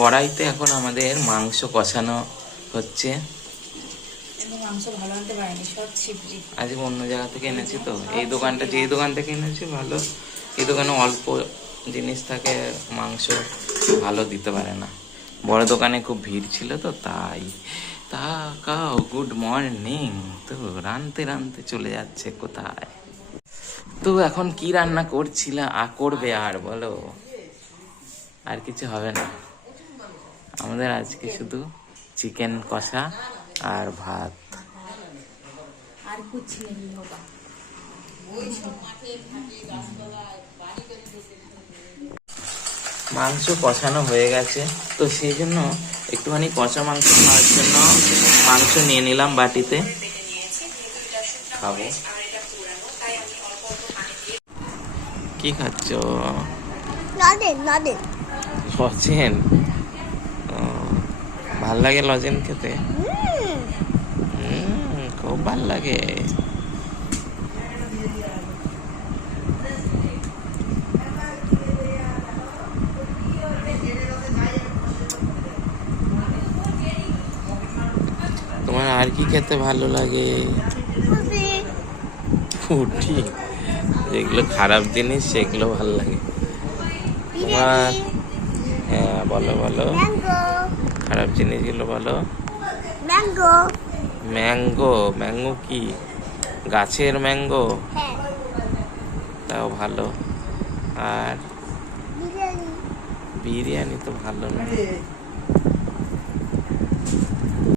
কড়াইতে এখন আমাদের মাংস কষানো হচ্ছে। আজকে অন্য জায়গা থেকে এনেছি তো। এই দোকানটা যেই দোকান থেকে এনেছি ভালো। এই দোকানে অল্প জিনিস থাকে মাংস ভালো দিতে পারে না। বড় দোকানে খুব ভিড় ছিল তো তাই তা কাও গুড মর্নিং তো রানতে রানতে চলে যাচ্ছে কোথায়? তো এখন কি রান্না করছিলা? আ করবে আর বলো। আর কিছু হবে না। আমাদের আজকে শুধু চিকেন কষা আর ভাত। আর কুছ নেই হোগা মাংস কষানো হয়ে গেছে। তো সেই জন্য একটুখানি কষা মাংস খাওয়ার জন্য মাংস নিয়ে নিলাম বাটিতে। খাব। কি খাচ্ছ? ও, ভালো লাগে লজেন খেতে খুব ভালো লাগে তোমার আর কি খেতে ভালো লাগে? ফুটি যেগুলো খারাপ জিনিস সেগুলো ভালো লাগে তোমার হ্যাঁ বলো বলো। খারাপ জিনিসগুলো বলো। ম্যাঙ্গো। ম্যাঙ্গো? ম্যাঙ্গো কি? গাছের ম্যাঙ্গো? হ্যাঁ। তাও ভালো। আর বিরিয়ানি। বিরিয়ানি তো ভালো না।